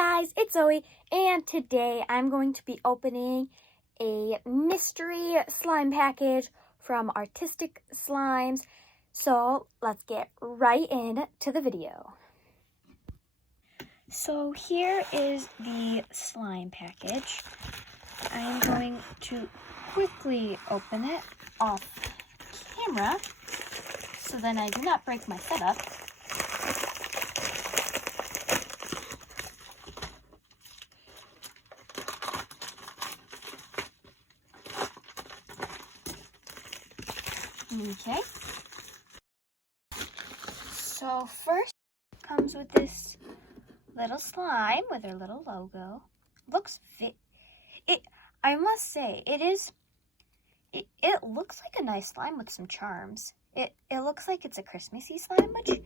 guys, it's Zoe, and today I'm going to be opening a mystery slime package from Artistic Slimes. So let's get right into the video. So here is the slime package. I'm going to quickly open it off camera so then I do not break my setup. Okay, so first comes with this little slime with her little logo. I must say, it looks like a nice slime with some charms. It looks like it's a Christmassy slime, which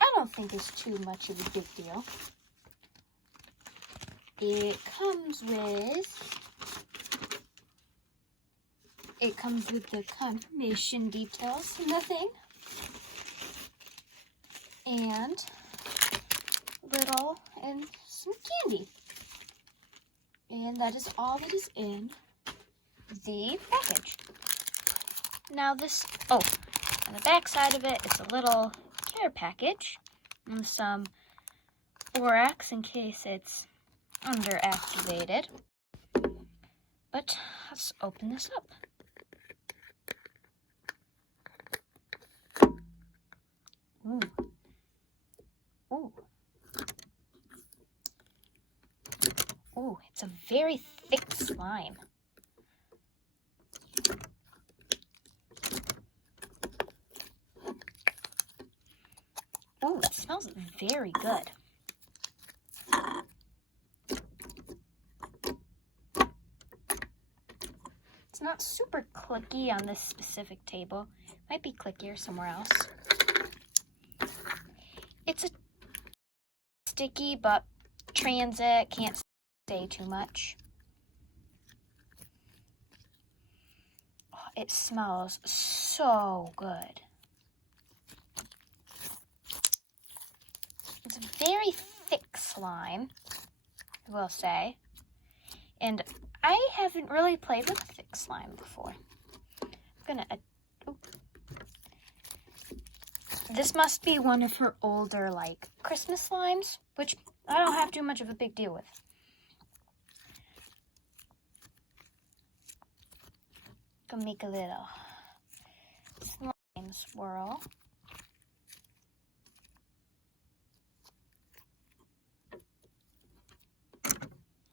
I don't think is too much of a big deal. It comes with the confirmation details in the thing. And some candy. And that is all that is in the package. Now on the back side of it is a little care package and some borax in case it's underactivated. But let's open this up. Ooh. Ooh. Ooh, it's a very thick slime. Ooh, it smells very good. It's not super clicky on this specific table. Might be clickier somewhere else. It's a sticky, but transit, can't say too much. Oh, it smells so good. It's a very thick slime, I will say. And I haven't really played with thick slime before. This must be one of her older, Christmas slimes, which I don't have too much of a big deal with. Gonna make a little slime swirl.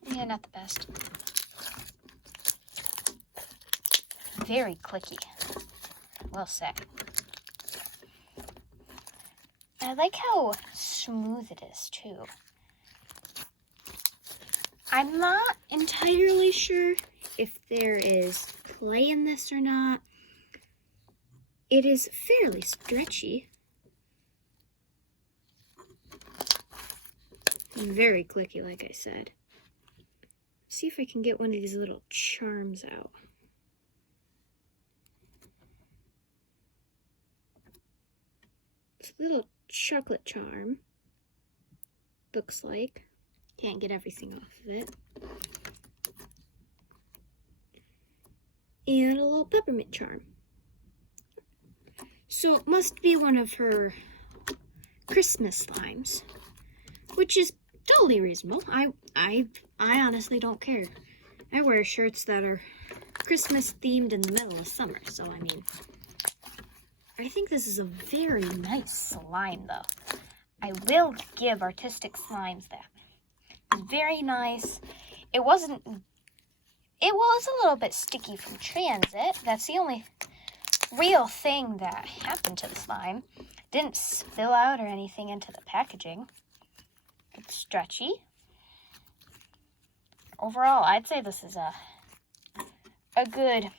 Yeah, not the best. Very clicky, I will say. I like how smooth it is, too. I'm not entirely sure if there is play in this or not. It is fairly stretchy. And very clicky, like I said. Let's see if I can get one of these little charms out. It's a little chocolate charm, looks like. Can't get everything off of it. And a little peppermint charm. So it must be one of her Christmas slimes, which is totally reasonable. I honestly don't care. I wear shirts that are Christmas themed in the middle of summer, so I mean, I think this is a very nice slime, though. I will give Artistic Slimes that. It's very nice. It was a little bit sticky from transit. That's the only real thing that happened to the slime. It didn't spill out or anything into the packaging. It's stretchy. Overall, I'd say this is a good,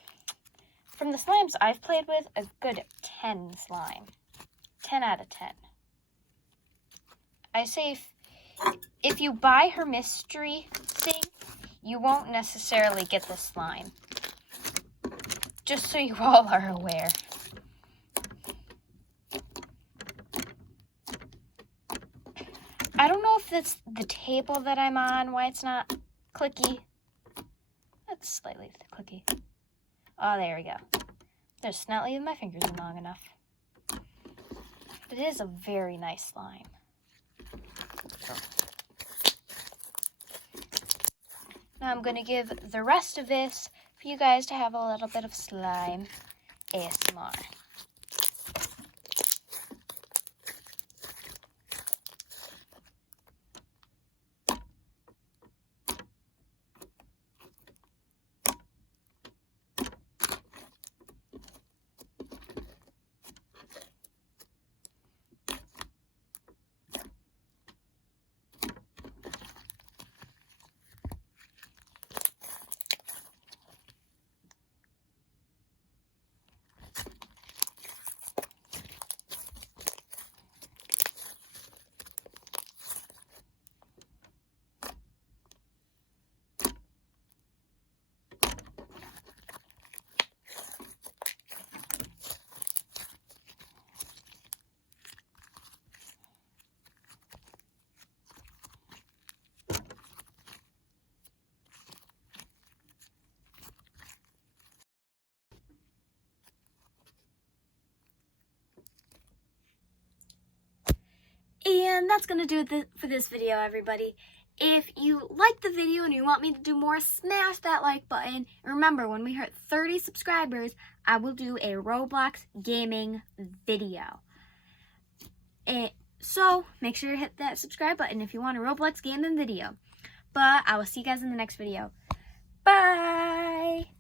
from the slimes I've played with, a good 10 slime. 10 out of 10. I say if you buy her mystery thing, you won't necessarily get the slime. Just so you all are aware. I don't know if it's the table that I'm on, why it's not clicky. That's slightly clicky. Oh, there we go. Just not leaving my fingers in long enough. But it is a very nice slime. Now I'm going to give the rest of this for you guys to have a little bit of slime ASMR. And that's going to do it for this video, everybody. If you like the video and you want me to do more, smash that like button. And remember, when we hit 30 subscribers, I will do a Roblox gaming video. And so make sure to hit that subscribe button if you want a Roblox gaming video. But I will see you guys in the next video. Bye!